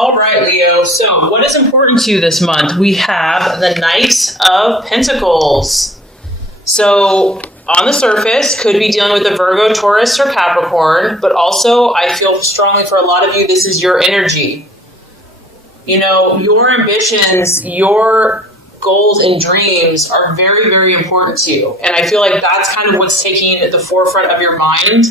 All right, Leo. So what is important to you this month? We have the Knight of Pentacles. So on the surface, could be dealing with a Virgo, Taurus, or Capricorn, but also I feel strongly for a lot of you, this is your energy. You know, your ambitions, your goals and dreams are very, very important to you. And I feel like that's kind of what's taking the forefront of your mind.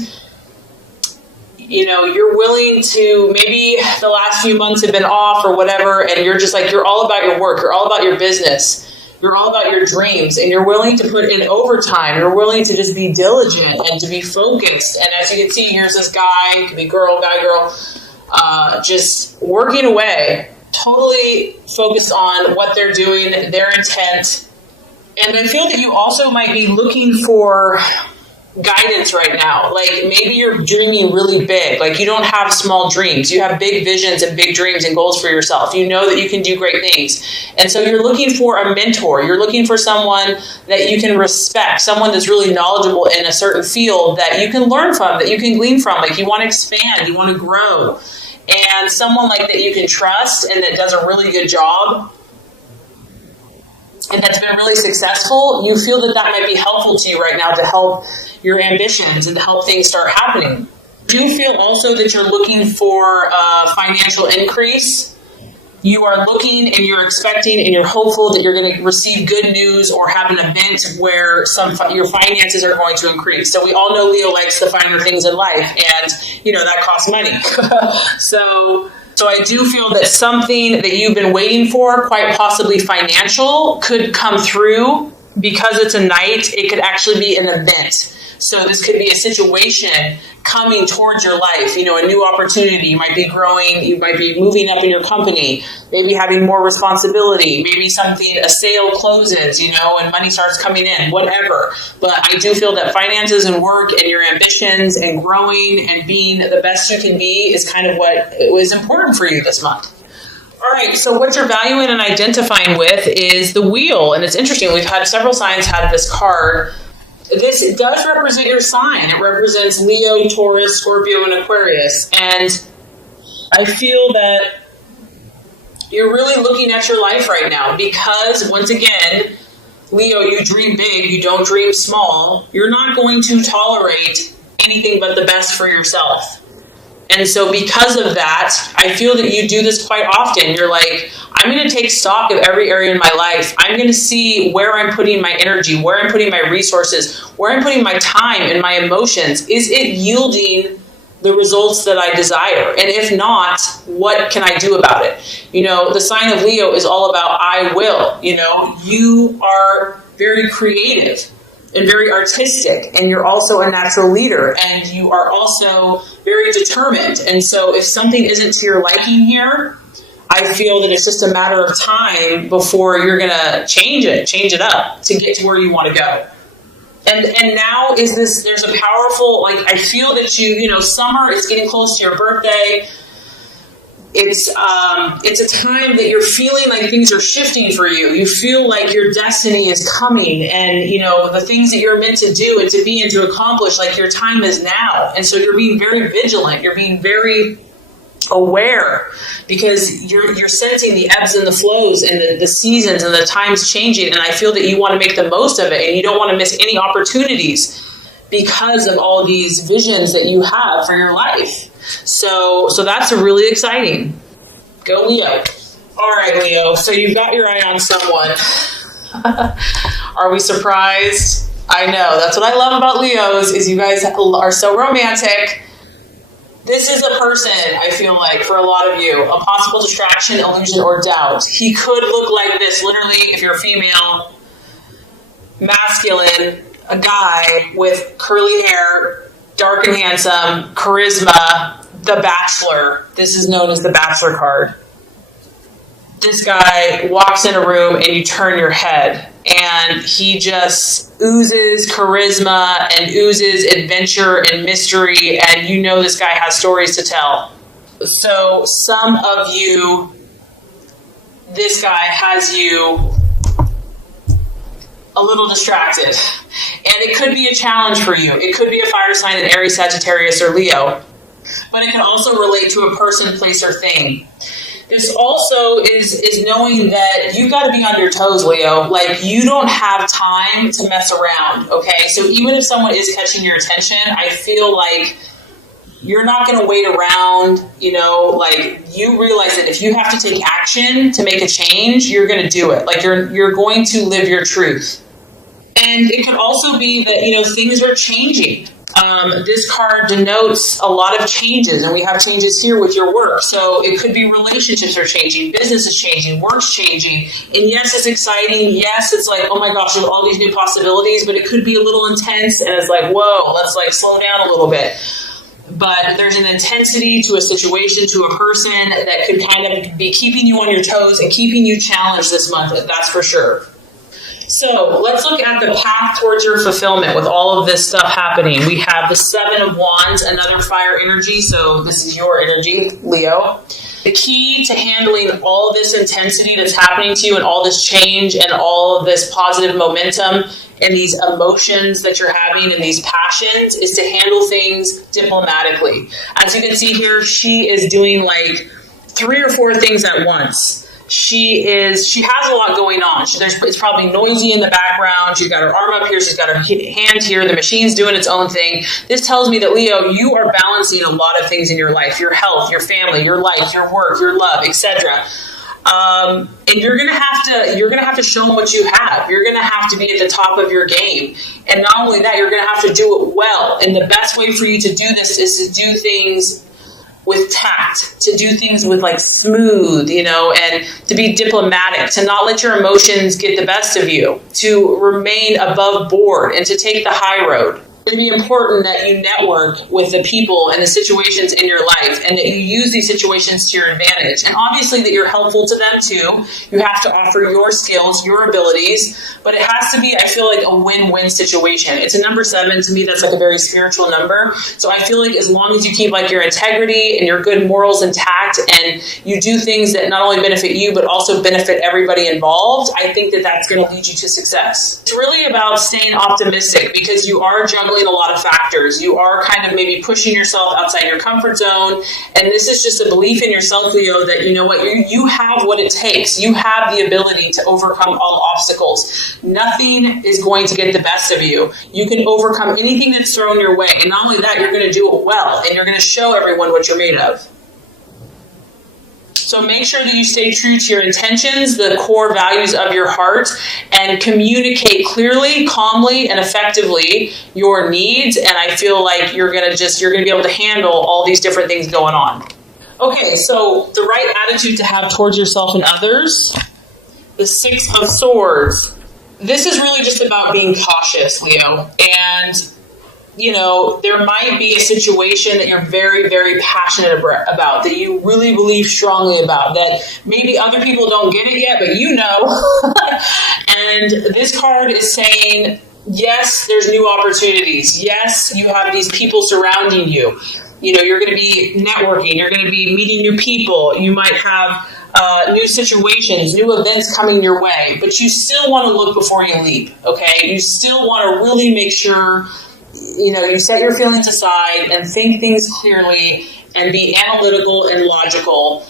You know, you're willing to, maybe the last few months have been off or whatever, and you're just like, you're all about your work, you're all about your business, you're all about your dreams, and you're willing to put in overtime, you're willing to just be diligent and to be focused. And as you can see, here's this guy, it could be girl, guy, girl, just working away, totally focused on what they're doing, their intent. And I feel that you also might be looking for guidance right now. Like maybe you're dreaming really big. Like you don't have small dreams. You have big visions and big dreams and goals for yourself. You know that you can do great things. And so you're looking for a mentor. You're looking for someone that you can respect, someone that's really knowledgeable in a certain field that you can learn from, that you can glean from. Like you want to expand, you want to grow. And someone like that you can trust and that does a really good job and that's been really successful, you feel that that might be helpful to you right now to help your ambitions and to help things start happening. Do you feel also that you're looking for a financial increase? You are looking and you're expecting and you're hopeful that you're going to receive good news or have an event where your finances are going to increase. So we all know Leo likes the finer things in life, and you know that costs money. So I do feel that something that you've been waiting for, quite possibly financial, could come through. Because it's a night, it could actually be an event. So this could be a situation coming towards your life, you know, a new opportunity. You might be growing, you might be moving up in your company, maybe having more responsibility, maybe a sale closes, you know, and money starts coming in, whatever. But I do feel that finances and work and your ambitions and growing and being the best you can be is kind of what was important for you this month. All right, so what you're valuing and identifying with is the wheel. And it's interesting, we've had several signs have this card. This does represent your sign. It represents Leo, Taurus, Scorpio, and Aquarius. And I feel that you're really looking at your life right now because, once again, Leo, you dream big, you don't dream small. You're not going to tolerate anything but the best for yourself. And so because of that, I feel that you do this quite often. You're like, I'm going to take stock of every area in my life. I'm going to see where I'm putting my energy, where I'm putting my resources, where I'm putting my time and my emotions. Is it yielding the results that I desire? And if not, what can I do about it? You know, the sign of Leo is all about I will. You know, you are very creative and very artistic, and you're also a natural leader, and you are also very determined. And so if something isn't to your liking here, I feel that it's just a matter of time before you're going to change it up to get to where you want to go. And now there's a powerful, like, I feel that you know, summer is getting close to your birthday. It's a time that you're feeling like things are shifting for you. You feel like your destiny is coming, and you know the things that you're meant to do and to be and to accomplish, like your time is now. And so you're being very vigilant. You're being very aware because you're sensing the ebbs and the flows and the seasons and the times changing. And I feel that you want to make the most of it, and you don't want to miss any opportunities because of all these visions that you have for your life. So that's really exciting. Go Leo. All right, Leo. So you've got your eye on someone. Are we surprised? I know. That's what I love about Leos is you guys are so romantic. This is a person, I feel like, for a lot of you, a possible distraction, illusion, or doubt. He could look like this, literally, if you're a female, masculine, a guy with curly hair, dark and handsome, charisma, the Bachelor. This is known as the Bachelor card. This guy walks in a room and you turn your head, and he just oozes charisma and oozes adventure and mystery, and you know this guy has stories to tell. So some of you, this guy has you a little distracted, and it could be a challenge for you. It could be a fire sign in Aries, Sagittarius, or Leo, but it can also relate to a person, place, or thing. This also is knowing that you got to be on your toes, Leo. Like, you don't have time to mess around, okay? So even if someone is catching your attention, I feel like you're not going to wait around, like, you realize that if you have to take action to make a change, you're going to do it. Like, you're going to live your truth. And it could also be that, things are changing. This card denotes a lot of changes, and we have changes here with your work. So it could be relationships are changing, business is changing, work's changing. And yes, it's exciting. Yes, it's like, oh my gosh, there's all these new possibilities, but it could be a little intense, and it's like, whoa, let's like slow down a little bit. But there's an intensity to a situation, to a person that could kind of be keeping you on your toes and keeping you challenged this month. That's for sure. So let's look at the path towards your fulfillment with all of this stuff happening. We have the Seven of Wands, another fire energy. So this is your energy, Leo. The key to handling all this intensity that's happening to you and all this change and all of this positive momentum and these emotions that you're having and these passions is to handle things diplomatically. As you can see here, she is doing like 3 or 4 things at once. She has a lot going on. It's probably noisy in the background. She's got her arm up here. She's got her hand here. The machine's doing its own thing. This tells me that, Leo, you are balancing a lot of things in your life, your health, your family, your life, your work, your love, etc. And you're gonna have to show them what you have. You're gonna have to be at the top of your game. And not only that, you're gonna have to do it well. And the best way for you to do this is to do things with tact, to do things with like smooth, and to be diplomatic, to not let your emotions get the best of you, to remain above board and to take the high road. It's going to be important that you network with the people and the situations in your life and that you use these situations to your advantage. And obviously that you're helpful to them too. You have to offer your skills, your abilities, but it has to be, I feel like, a win-win situation. It's a number 7. To me, that's like a very spiritual number. So I feel like as long as you keep like your integrity and your good morals intact and you do things that not only benefit you, but also benefit everybody involved, I think that that's going to lead you to success. It's really about staying optimistic because you are juggling a lot of factors. You are kind of maybe pushing yourself outside your comfort zone. And this is just a belief in yourself, Leo, that you know what, you have what it takes. You have the ability to overcome all obstacles. Nothing is going to get the best of you. You can overcome anything that's thrown your way. And not only that, you're going to do it well. And you're going to show everyone what you're made of. So make sure that you stay true to your intentions, the core values of your heart, and communicate clearly, calmly, and effectively your needs. And I feel like you're going to be able to handle all these different things going on. Okay, so the right attitude to have towards yourself and others, the 6 of Swords. This is really just about being cautious, Leo. And there might be a situation that you're very, very passionate about, that you really believe strongly about, that maybe other people don't get it yet, but you know. And this card is saying, yes, there's new opportunities. Yes, you have these people surrounding you. You're going to be networking. You're going to be meeting new people. You might have new situations, new events coming your way, but you still want to look before you leap, okay? You still want to really make sure you set your feelings aside and think things clearly and be analytical and logical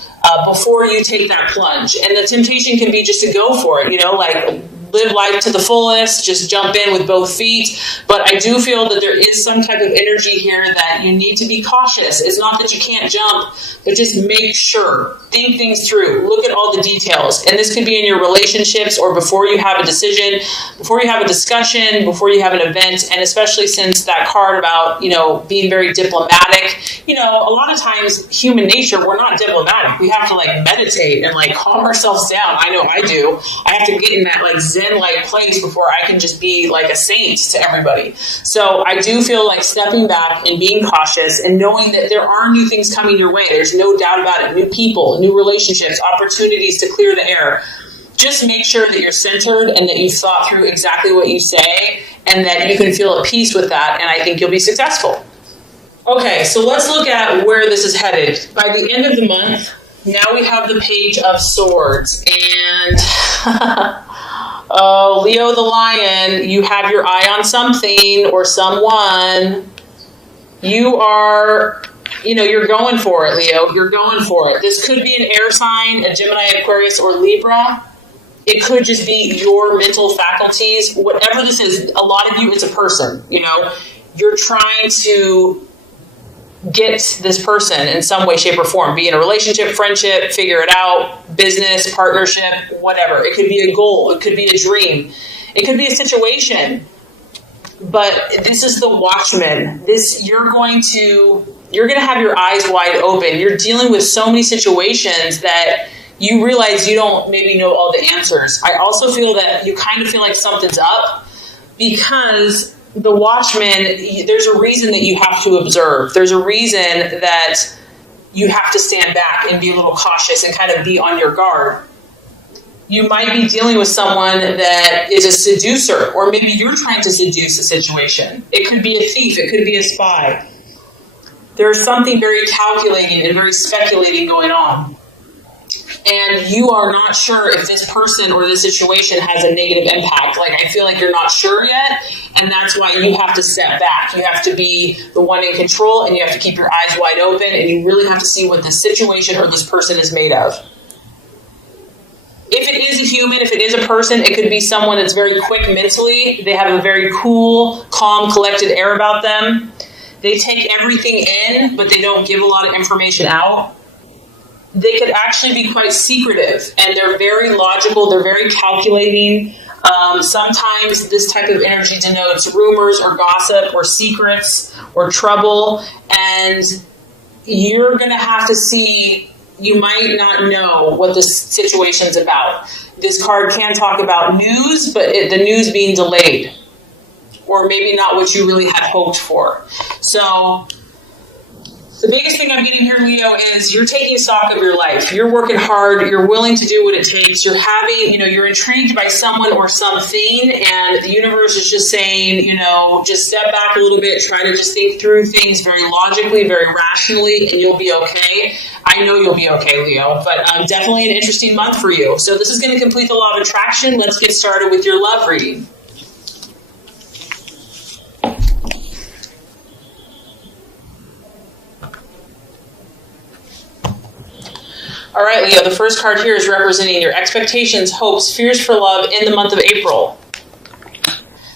before you take that plunge. And the temptation can be just to go for it, like live life to the fullest, just jump in with both feet. But I do feel that there is some type of energy here that you need to be cautious. It's not that you can't jump, but just make sure. Think things through. Look at all the details. And this could be in your relationships or before you have a decision, before you have a discussion, before you have an event. And especially since that card about, being very diplomatic, a lot of times human nature, we're not diplomatic. We have to like meditate and like calm ourselves down. I know I do. I have to get in that like Zen-like place before I can just be like a saint to everybody. So I do feel like stepping back and being cautious and knowing that there are new things coming your way. There's no doubt about it. New people, new relationships, opportunities to clear the air. Just make sure that you're centered and that you've thought through exactly what you say and that you can feel at peace with that. And I think you'll be successful. Okay, so let's look at where this is headed. By the end of the month, now we have the Page of Swords. And oh, Leo the Lion, you have your eye on something or someone. You are you're going for it, Leo. You're going for it. This could be an air sign, a Gemini, Aquarius, or Libra. It could just be your mental faculties. Whatever this is, a lot of you, it's a person. You're trying to get this person in some way, shape, or form. Be in a relationship, friendship, figure it out, business, partnership, whatever. It could be a goal. It could be a dream. It could be a situation. But this is the Watchman. You're going to have your eyes wide open. You're dealing with so many situations that you realize you don't maybe know all the answers. I also feel that you kind of feel like something's up because the Watchman, there's a reason that you have to observe. There's a reason that you have to stand back and be a little cautious and kind of be on your guard. You might be dealing with someone that is a seducer, or maybe you're trying to seduce a situation. It could be a thief. It could be a spy. There's something very calculating and very speculating going on. And you are not sure if this person or this situation has a negative impact. Like, I feel like you're not sure yet, and that's why you have to step back. You have to be the one in control, and you have to keep your eyes wide open, and you really have to see what this situation or this person is made of. If it is a human, if it is a person, it could be someone that's very quick mentally. They have a very cool, calm, collected air about them. They take everything in, but they don't give a lot of information out. They could actually be quite secretive, and they're very logical. They're very calculating. Sometimes this type of energy denotes rumors or gossip or secrets or trouble, and you're going to have to see. You might not know what this situation's about. This card can talk about news, but the news being delayed, or maybe not what you really had hoped for. So the biggest thing I'm getting here, Leo, is you're taking stock of your life. You're working hard. You're willing to do what it takes. You're having, you're intrigued by someone or something, and the universe is just saying, just step back a little bit, try to just think through things very logically, very rationally, and you'll be okay. I know you'll be okay, Leo, but definitely an interesting month for you. So this is going to complete the law of attraction. Let's get started with your love reading. All right, Leo, the first card here is representing your expectations, hopes, fears for love in the month of April.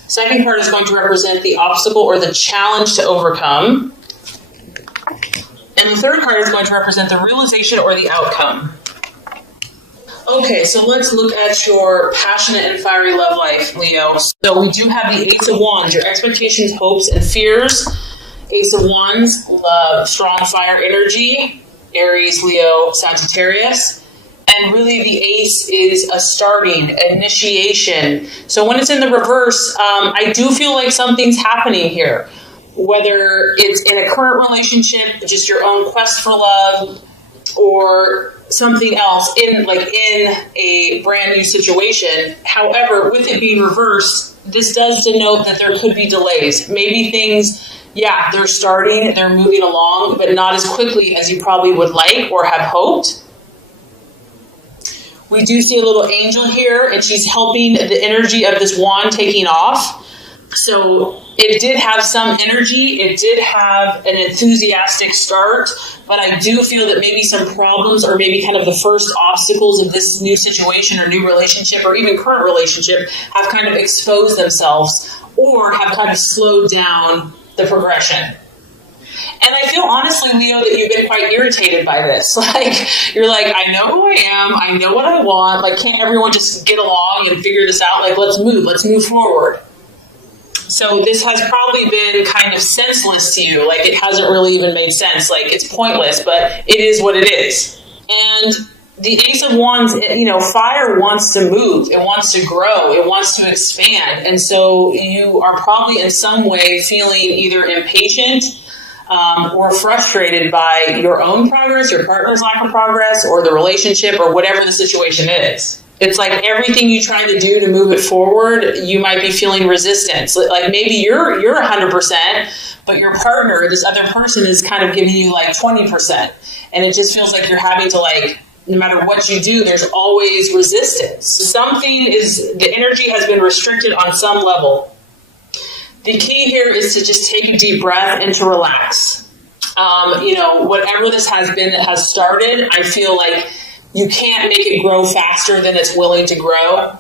Second card is going to represent the obstacle or the challenge to overcome. And the third card is going to represent the realization or the outcome. Okay, so let's look at your passionate and fiery love life, Leo. So we do have the Ace of Wands, your expectations, hopes, and fears. Ace of Wands, love, strong fire energy. Aries, Leo, Sagittarius. And really the ace is a starting, initiation. So when it's in the reverse, I do feel like something's happening here. Whether it's in a current relationship, just your own quest for love, or something else in a brand new situation. However, with it being reversed, this does denote that there could be delays. Maybe things, they're starting, they're moving along, but not as quickly as you probably would like or have hoped. We do see a little angel here, and she's helping the energy of this wand taking off. So it did have some energy, it did have an enthusiastic start, but I do feel that maybe some problems or maybe kind of the first obstacles of this new situation or new relationship or even current relationship have kind of exposed themselves or have kind of slowed down the progression. And I feel honestly, Leo, that you've been quite irritated by this. You're like, I know who I am, I know what I want, can't everyone just get along and figure this out? Let's move forward. So this has probably been kind of senseless to you. It hasn't really even made sense. It's pointless, but it is what it is. And the Ace of Wands, fire wants to move. It wants to grow. It wants to expand. And so you are probably in some way feeling either impatient or frustrated by your own progress, your partner's lack of progress, or the relationship, or whatever the situation is. It's like everything you're trying to do to move it forward, you might be feeling resistance. Maybe you're 100%, but your partner, this other person, is kind of giving you 20%. And it just feels like you're having to no matter what you do, there's always resistance. The energy has been restricted on some level. The key here is to just take a deep breath and to relax. Whatever this has been that has started, I feel like you can't make it grow faster than it's willing to grow.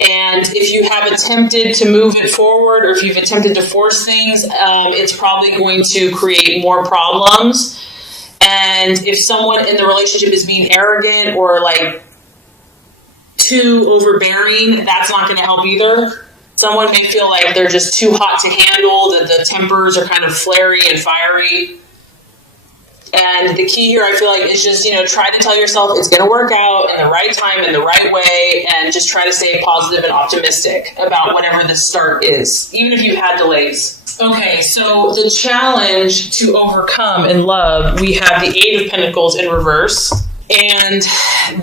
And if you have attempted to move it forward, or if you've attempted to force things, it's probably going to create more problems. And if someone in the relationship is being arrogant or like too overbearing, that's not going to help either. Someone may feel like they're just too hot to handle, that the tempers are kind of flary and fiery. And the key here, I feel like, is just, try to tell yourself it's going to work out in the right time, in the right way, and just try to stay positive and optimistic about whatever the start is, even if you've had delays. Okay, so the challenge to overcome in love, we have the Eight of Pentacles in reverse. And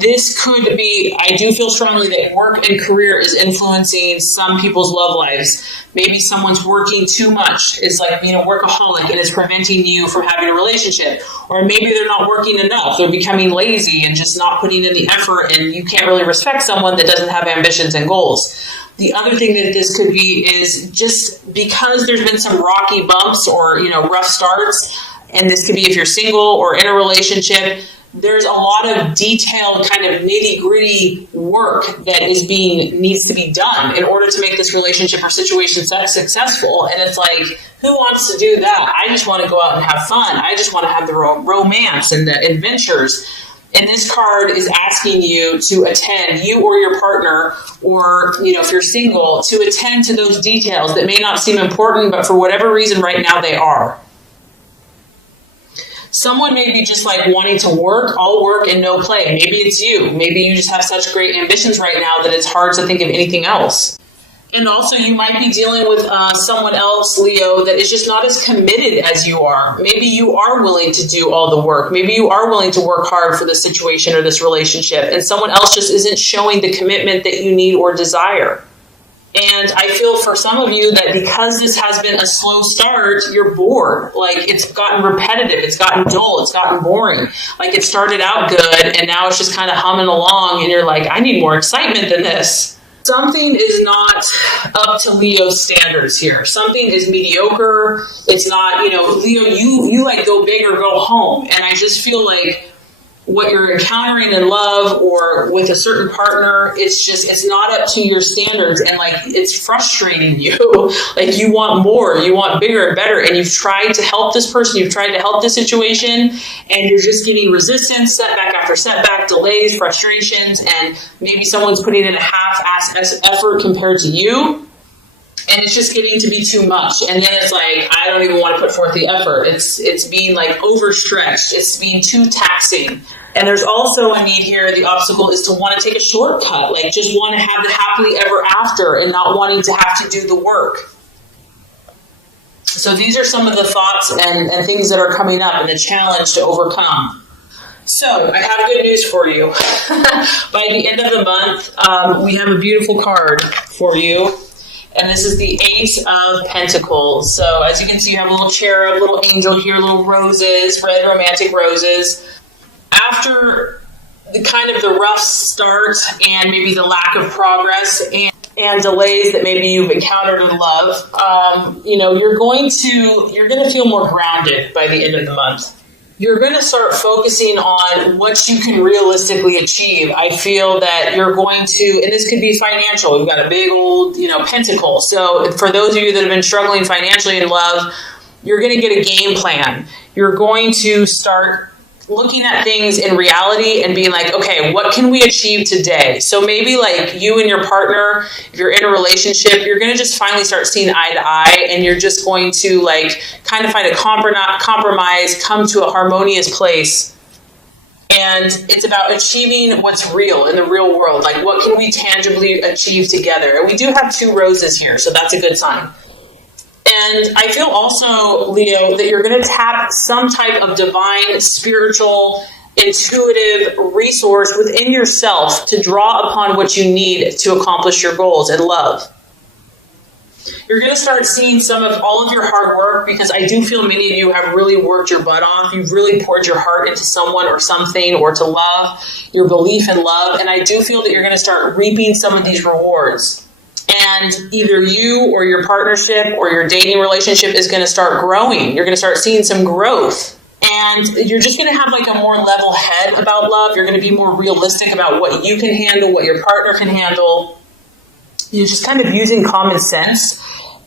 this could be, I do feel strongly that work and career is influencing some people's love lives. Maybe someone's working too much. It's like being a workaholic and it's preventing you from having a relationship. Or maybe they're not working enough. They're becoming lazy and just not putting in the effort, and you can't really respect someone that doesn't have ambitions and goals. The other thing that this could be is just because there's been some rocky bumps or, rough starts, and this could be if you're single or in a relationship, there's a lot of detailed kind of nitty-gritty work that needs to be done in order to make this relationship or situation successful. And it's like, who wants to do that? I just want to go out and have fun. I just want to have the romance and the adventures. And this card is asking you to attend, you or your partner, or, if you're single, to attend to those details that may not seem important, but for whatever reason right now they are. Someone may be just like wanting to work, all work and no play. Maybe it's you. Maybe you just have such great ambitions right now that it's hard to think of anything else. And also you might be dealing with someone else, Leo, that is just not as committed as you are. Maybe you are willing to do all the work. Maybe you are willing to work hard for this situation or this relationship, and someone else just isn't showing the commitment that you need or desire. And I feel for some of you that because this has been a slow start, you're bored. Like, it's gotten repetitive, it's gotten dull, it's gotten boring. Like, it started out good and now it's just kind of humming along and you're like, I need more excitement than this. Something is not up to Leo's standards here. Something is mediocre. It's not, Leo, you like go big or go home. And I just feel like what you're encountering in love or with a certain partner, it's not up to your standards, and like it's frustrating you. Like, you want more, you want bigger and better, and you've tried to help this person, you've tried to help this situation, and you're just getting resistance, setback after setback, delays, frustrations, and maybe someone's putting in a half-ass effort compared to you. And it's just getting to be too much. And then it's like, I don't even want to put forth the effort. It's being like overstretched. It's being too taxing. And there's also a need here, the obstacle is to want to take a shortcut. Like, just want to have the happily ever after and not wanting to have to do the work. So these are some of the thoughts and things that are coming up and the challenge to overcome. So I have good news for you. By the end of the month, we have a beautiful card for you. And this is the Ace of Pentacles. So as you can see, you have a little cherub, little angel here, little roses, red romantic roses. After the kind of the rough start and maybe the lack of progress and delays that maybe you've encountered in love, you're going to feel more grounded by the end of the month. You're going to start focusing on what you can realistically achieve. I feel that you're going to, and this could be financial. You've got a big old, pentacle. So for those of you that have been struggling financially in love, you're going to get a game plan. You're going to start looking at things in reality and being like, okay, what can we achieve today? So maybe like you and your partner, if you're in a relationship, you're going to just finally start seeing eye to eye, and you're just going to like kind of find a compromise, come to a harmonious place. And it's about achieving what's real in the real world. Like, what can we tangibly achieve together? And we do have 2 roses here, so that's a good sign. And I feel also, Leo, that you're going to tap some type of divine, spiritual, intuitive resource within yourself to draw upon what you need to accomplish your goals in love. You're going to start seeing some of all of your hard work, because I do feel many of you have really worked your butt off. You've really poured your heart into someone or something, or to love, your belief in love. And I do feel that you're going to start reaping some of these rewards. And either you or your partnership or your dating relationship is going to start growing. You're going to start seeing some growth. And you're just going to have like a more level head about love. You're going to be more realistic about what you can handle, what your partner can handle. You're just kind of using common sense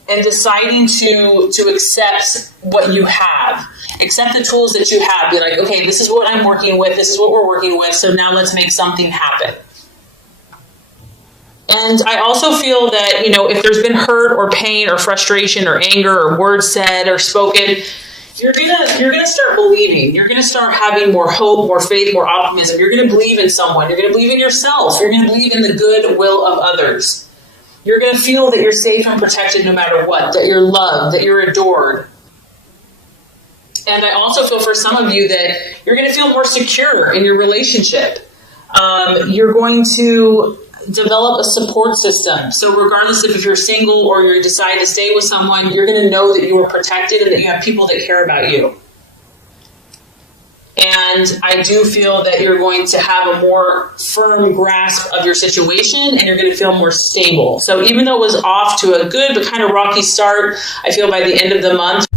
and deciding to accept what you have. Accept the tools that you have. Be like, okay, this is what I'm working with. This is what we're working with. So now let's make something happen. And I also feel that, if there's been hurt or pain or frustration or anger or words said or spoken, you're gonna start believing. You're gonna start having more hope, more faith, more optimism. You're gonna believe in someone. You're gonna believe in yourself. You're gonna believe in the good will of others. You're gonna feel that you're safe and protected no matter what, that you're loved, that you're adored. And I also feel for some of you that you're gonna feel more secure in your relationship. You're going to develop a support system. So regardless if you're single or you decide to stay with someone, you're going to know that you are protected and that you have people that care about you. And I do feel that you're going to have a more firm grasp of your situation and you're going to feel more stable. So even though it was off to a good but kind of rocky start, I feel by the end of the month,